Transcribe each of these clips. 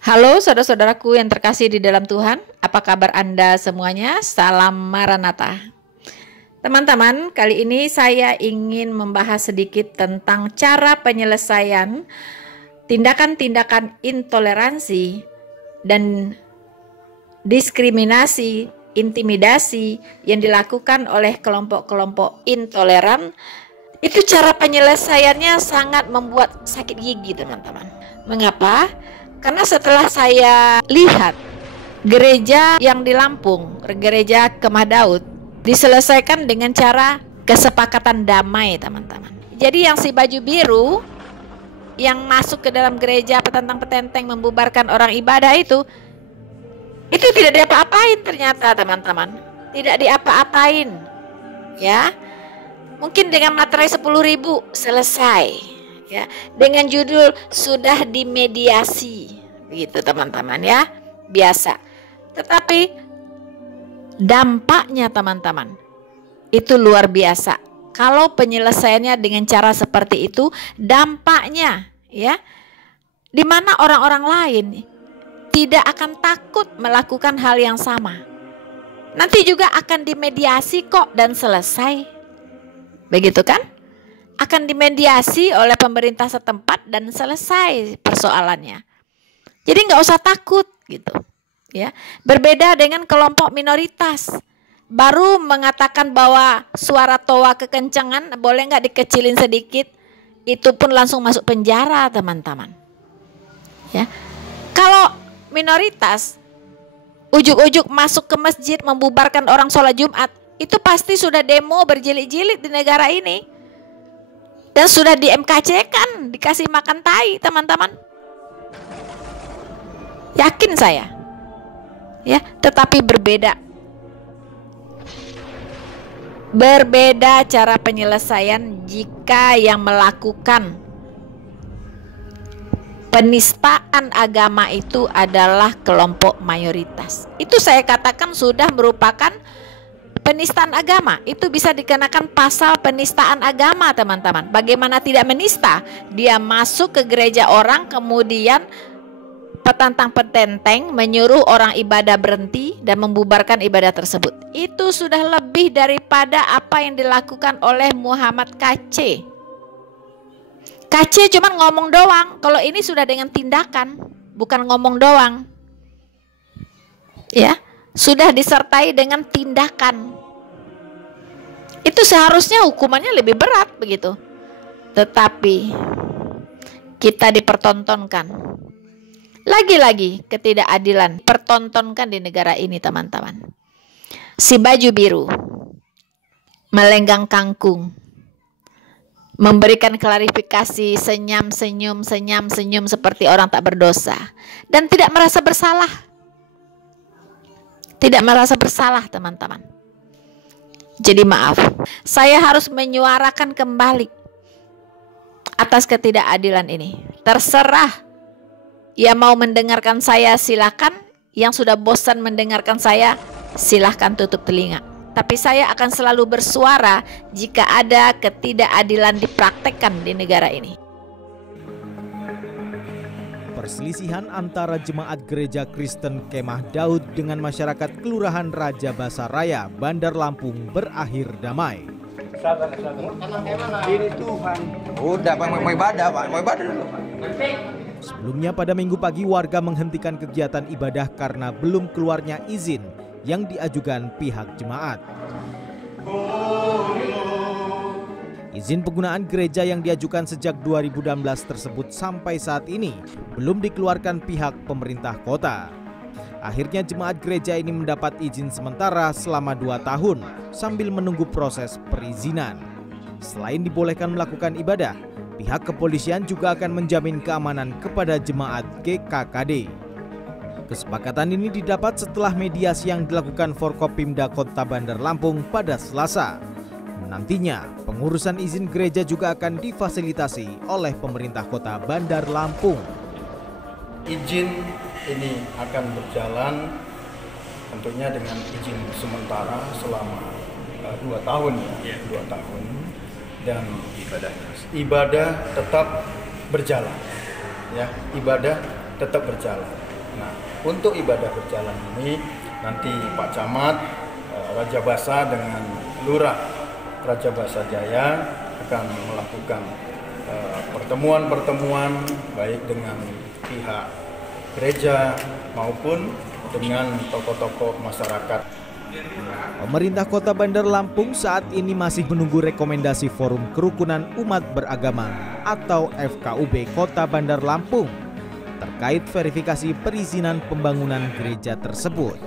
Halo saudara-saudaraku yang terkasih di dalam Tuhan, apa kabar Anda semuanya? Salam Maranatha. Teman-teman, kali ini saya ingin membahas sedikit tentang cara penyelesaian tindakan-tindakan intoleransi dan diskriminasi, intimidasi yang dilakukan oleh kelompok-kelompok intoleran. Itu cara penyelesaiannya sangat membuat sakit gigi, teman-teman. Mengapa? Karena setelah saya lihat gereja yang di Lampung, gereja Kemah Daud, diselesaikan dengan cara kesepakatan damai, teman-teman. Jadi yang si baju biru yang masuk ke dalam gereja petentang-petenteng membubarkan orang ibadah itu tidak diapa-apain ternyata, teman-teman. Tidak diapa-apain. Ya. Mungkin dengan materai 10.000 selesai. Ya, dengan judul sudah dimediasi, begitu teman-teman ya, biasa. Tetapi dampaknya teman-teman itu luar biasa. Kalau penyelesaiannya dengan cara seperti itu, dampaknya ya, di mana orang-orang lain tidak akan takut melakukan hal yang sama. Nanti juga akan dimediasi kok dan selesai, begitu kan? Akan dimediasi oleh pemerintah setempat dan selesai persoalannya. Jadi nggak usah takut gitu, ya. Berbeda dengan kelompok minoritas, baru mengatakan bahwa suara toa kekencangan boleh nggak dikecilin sedikit, itu pun langsung masuk penjara, teman-teman. Ya, kalau minoritas ujuk-ujuk masuk ke masjid membubarkan orang sholat Jumat, itu pasti sudah demo berjilid-jilid di negara ini. Dan sudah di MKC kan, dikasih makan tai, teman-teman. Yakin saya. Ya, tetapi berbeda. Berbeda cara penyelesaian jika yang melakukan penistaan agama itu adalah kelompok mayoritas. Itu saya katakan sudah merupakan penistaan agama. Itu bisa dikenakan pasal penistaan agama, teman-teman. Bagaimana tidak menista? Dia masuk ke gereja orang, kemudian petantang-petenteng menyuruh orang ibadah berhenti dan membubarkan ibadah tersebut. Itu sudah lebih daripada apa yang dilakukan oleh Muhammad KC. KC cuma ngomong doang. Kalau ini sudah dengan tindakan, bukan ngomong doang. Ya, sudah disertai dengan tindakan. Itu seharusnya hukumannya lebih berat begitu. Tetapi kita dipertontonkan. Lagi-lagi ketidakadilan pertontonkan di negara ini, teman-teman. Si baju biru melenggang kangkung, memberikan klarifikasi, senyum-senyum seperti orang tak berdosa dan tidak merasa bersalah. Tidak merasa bersalah, teman-teman. Jadi maaf, saya harus menyuarakan kembali atas ketidakadilan ini. Terserah, ya mau mendengarkan saya silakan, yang sudah bosan mendengarkan saya silahkan tutup telinga. Tapi saya akan selalu bersuara jika ada ketidakadilan dipraktekkan di negara ini. Perselisihan antara jemaat gereja Kristen Kemah Daud dengan masyarakat Kelurahan Raja Basaraya, Bandar Lampung berakhir damai. Udah, mau ibadah, Pak. Mau ibadah dulu. Sebelumnya pada Minggu pagi warga menghentikan kegiatan ibadah karena belum keluarnya izin yang diajukan pihak jemaat. Izin penggunaan gereja yang diajukan sejak 2016 tersebut sampai saat ini belum dikeluarkan pihak pemerintah kota. Akhirnya jemaat gereja ini mendapat izin sementara selama 2 tahun sambil menunggu proses perizinan. Selain dibolehkan melakukan ibadah, pihak kepolisian juga akan menjamin keamanan kepada jemaat GKKD. Kesepakatan ini didapat setelah mediasi yang dilakukan Forkopimda Kota Bandar Lampung pada Selasa. Nantinya, pengurusan izin gereja juga akan difasilitasi oleh pemerintah kota Bandar Lampung. Izin ini akan berjalan tentunya dengan izin sementara selama 2 tahun ya, 2 tahun. Dan ibadah tetap berjalan. Ya, ibadah tetap berjalan. Nah, untuk ibadah berjalan ini nanti Pak Camat, Raja Basa dengan Lurah Raja Basa Jaya akan melakukan pertemuan-pertemuan baik dengan pihak gereja maupun dengan tokoh-tokoh masyarakat. Pemerintah Kota Bandar Lampung saat ini masih menunggu rekomendasi Forum Kerukunan Umat Beragama atau FKUB Kota Bandar Lampung terkait verifikasi perizinan pembangunan gereja tersebut.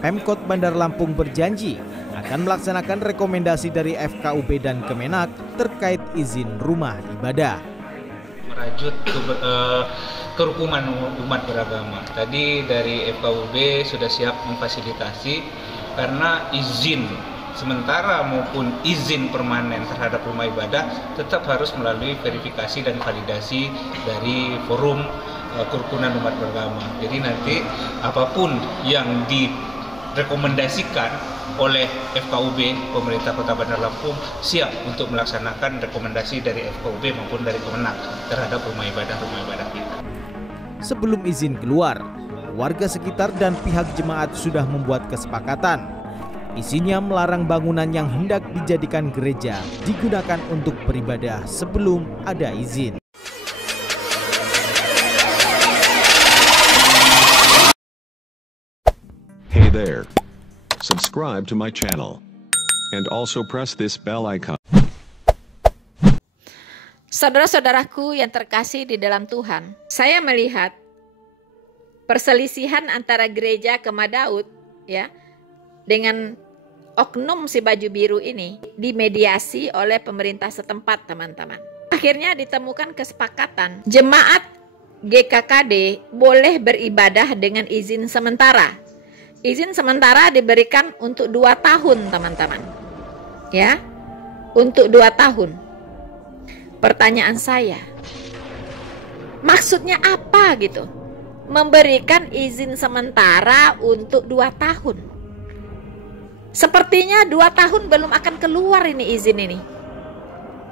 Pemkot Bandar Lampung berjanji akan melaksanakan rekomendasi dari FKUB dan Kemenak terkait izin rumah ibadah. Merajut kerukunan umat beragama. Tadi dari FKUB sudah siap memfasilitasi karena izin sementara maupun izin permanen terhadap rumah ibadah tetap harus melalui verifikasi dan validasi dari Forum Kerukunan Umat Beragama. Jadi nanti apapun yang direkomendasikan oleh FKUB, pemerintah Kota Bandar Lampung siap untuk melaksanakan rekomendasi dari FKUB maupun dari Kemenak terhadap rumah ibadah kita. Sebelum izin keluar, warga sekitar dan pihak jemaat sudah membuat kesepakatan. Isinya melarang bangunan yang hendak dijadikan gereja digunakan untuk beribadah sebelum ada izin. Hey there. Subscribe to my channel. And also press this bell icon. Saudara-saudaraku yang terkasih di dalam Tuhan, saya melihat perselisihan antara gereja Kemadaud ya dengan oknum si baju biru ini dimediasi oleh pemerintah setempat, teman-teman. Akhirnya ditemukan kesepakatan jemaat GKKD boleh beribadah dengan izin sementara. Izin sementara diberikan untuk 2 tahun, teman-teman. Ya, untuk 2 tahun. Pertanyaan saya, maksudnya apa gitu? Memberikan izin sementara untuk 2 tahun. Sepertinya 2 tahun belum akan keluar ini izin ini.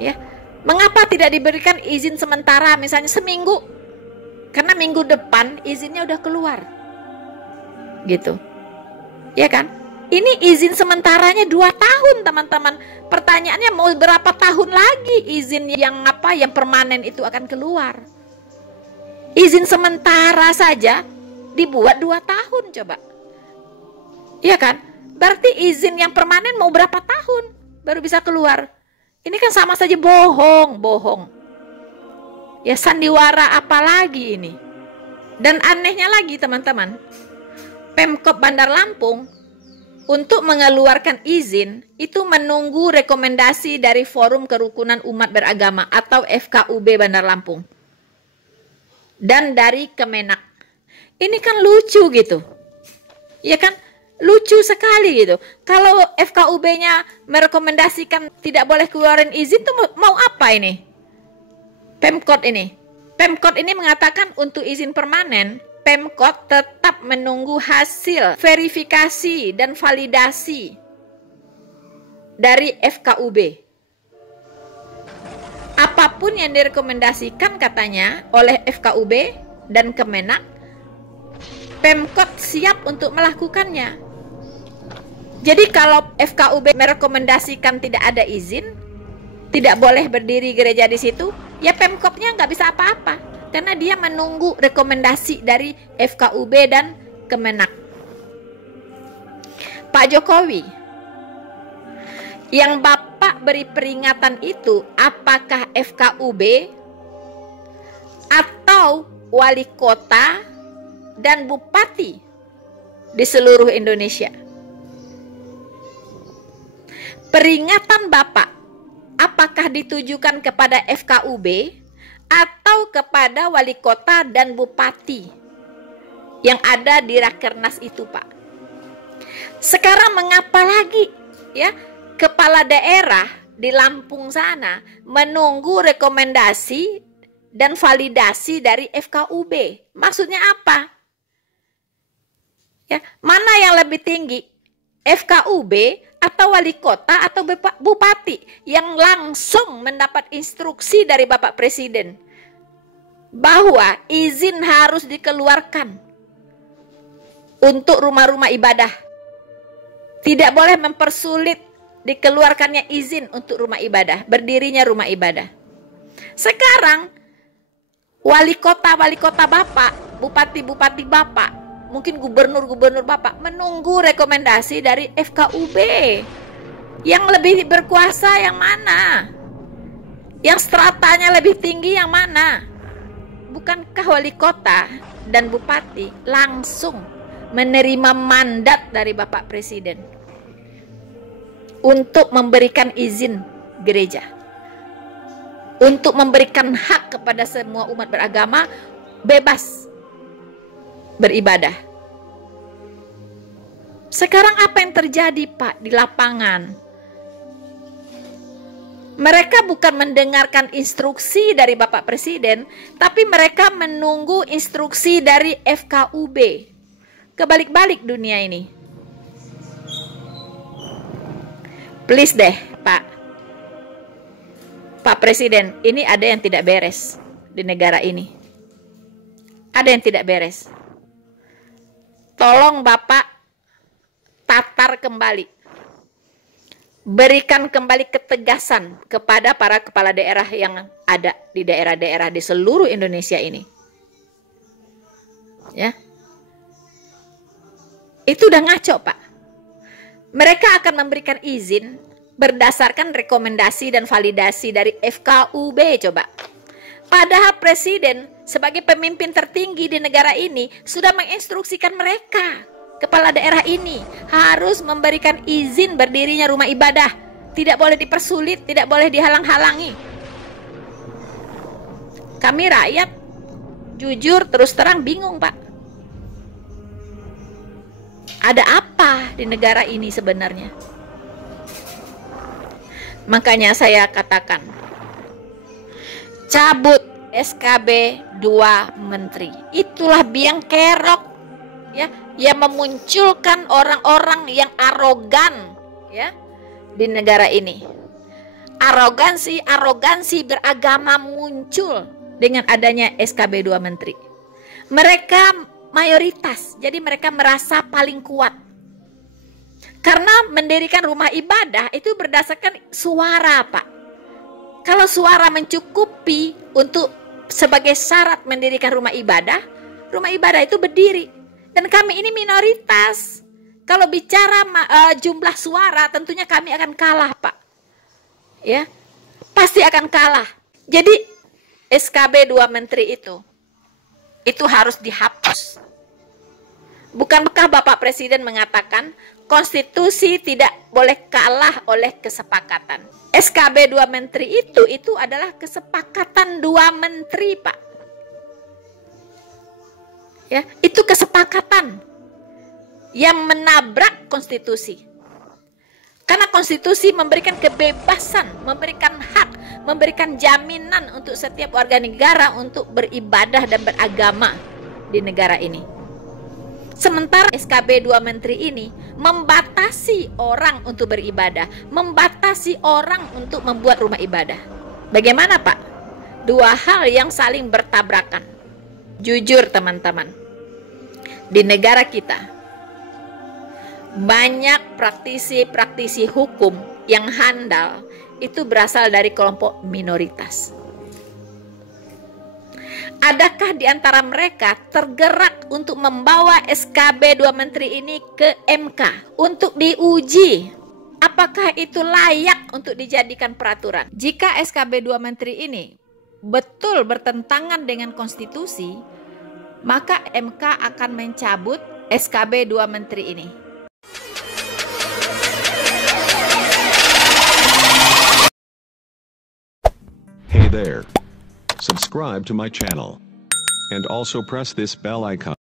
Ya, mengapa tidak diberikan izin sementara misalnya seminggu? Karena minggu depan izinnya udah keluar. Gitu. Ya kan? Ini izin sementaranya 2 tahun, teman-teman. Pertanyaannya mau berapa tahun lagi izin yang permanen itu akan keluar? Izin sementara saja dibuat 2 tahun coba. Iya kan? Berarti izin yang permanen mau berapa tahun baru bisa keluar? Ini kan sama saja bohong. Ya sandiwara apa lagi ini? Dan anehnya lagi, teman-teman. Pemkot Bandar Lampung untuk mengeluarkan izin itu menunggu rekomendasi dari Forum Kerukunan Umat Beragama atau FKUB Bandar Lampung dan dari Kemenak. Ini kan lucu gitu, ya kan? Lucu sekali gitu. Kalau FKUB-nya merekomendasikan tidak boleh keluarin izin, tuh mau apa ini? Pemkot ini mengatakan untuk izin permanen Pemkot tetap menunggu hasil verifikasi dan validasi dari FKUB. Apapun yang direkomendasikan katanya oleh FKUB dan Kemenak, Pemkot siap untuk melakukannya. Jadi kalau FKUB merekomendasikan tidak ada izin, tidak boleh berdiri gereja di situ, ya Pemkotnya nggak bisa apa-apa. Karena dia menunggu rekomendasi dari FKUB dan Kemenak. Pak Jokowi, yang Bapak beri peringatan itu apakah FKUB atau wali kota dan bupati di seluruh Indonesia? Peringatan Bapak apakah ditujukan kepada FKUB atau kepada wali kota dan bupati yang ada di Rakernas itu, Pak? Sekarang mengapa lagi ya kepala daerah di Lampung sana menunggu rekomendasi dan validasi dari FKUB? Maksudnya apa? Ya, mana yang lebih tinggi? FKUB atau wali kota atau bupati yang langsung mendapat instruksi dari Bapak Presiden bahwa izin harus dikeluarkan untuk rumah-rumah ibadah. Tidak boleh mempersulit dikeluarkannya izin untuk rumah ibadah, berdirinya rumah ibadah. Sekarang wali kota Bapak, bupati Bapak, mungkin gubernur Bapak menunggu rekomendasi dari FKUB. Yang lebih berkuasa yang mana? Yang stratanya lebih tinggi yang mana? Bukankah wali kota dan bupati langsung menerima mandat dari Bapak Presiden untuk memberikan izin gereja, untuk memberikan hak kepada semua umat beragama bebas beribadah? Sekarang apa yang terjadi, Pak, di lapangan? Mereka bukan mendengarkan instruksi dari Bapak Presiden, tapi mereka menunggu instruksi dari FKUB. Kebalik-balik dunia ini. Please deh, Pak Presiden, ini ada yang tidak beres di negara ini. Ada yang tidak beres. Tolong Bapak tatar kembali. Berikan kembali ketegasan kepada para kepala daerah yang ada di daerah-daerah di seluruh Indonesia ini. Ya. Itu udah ngaco, Pak. Mereka akan memberikan izin berdasarkan rekomendasi dan validasi dari FKUB, coba. Padahal Presiden sebagai pemimpin tertinggi di negara ini sudah menginstruksikan mereka, kepala daerah ini harus memberikan izin berdirinya rumah ibadah. Tidak boleh dipersulit, tidak boleh dihalang-halangi. Kami rakyat jujur terus terang bingung, Pak. Ada apa di negara ini sebenarnya? Makanya saya katakan, cabut SKB 2 menteri. Itulah biang kerok, ya, yang memunculkan orang-orang yang arogan, ya, di negara ini. Arogansi beragama muncul dengan adanya SKB 2 menteri. Mereka mayoritas, jadi mereka merasa paling kuat. Karena mendirikan rumah ibadah itu berdasarkan suara, Pak. Kalau suara mencukupi untuk sebagai syarat mendirikan rumah ibadah itu berdiri. Dan kami ini minoritas. Kalau bicara jumlah suara, tentunya kami akan kalah, Pak. Ya, pasti akan kalah. Jadi SKB 2 menteri itu harus dihapus. Bukankah Bapak Presiden mengatakan konstitusi tidak boleh kalah oleh kesepakatan? SKB 2 menteri itu adalah kesepakatan 2 menteri, Pak. Ya, itu kesepakatan yang menabrak konstitusi. Karena konstitusi memberikan kebebasan, memberikan hak, memberikan jaminan untuk setiap warga negara untuk beribadah dan beragama di negara ini. Sementara SKB 2 menteri ini membatasi orang untuk beribadah, membatasi orang untuk membuat rumah ibadah. Bagaimana, Pak? Dua hal yang saling bertabrakan. Jujur teman-teman, di negara kita banyak praktisi hukum yang handal itu berasal dari kelompok minoritas. Adakah di antara mereka tergerak untuk membawa SKB 2 menteri ini ke MK untuk diuji? Apakah itu layak untuk dijadikan peraturan? Jika SKB 2 menteri ini betul bertentangan dengan konstitusi, maka MK akan mencabut SKB 2 menteri ini. Hey there. Subscribe to my channel. And also press this bell icon.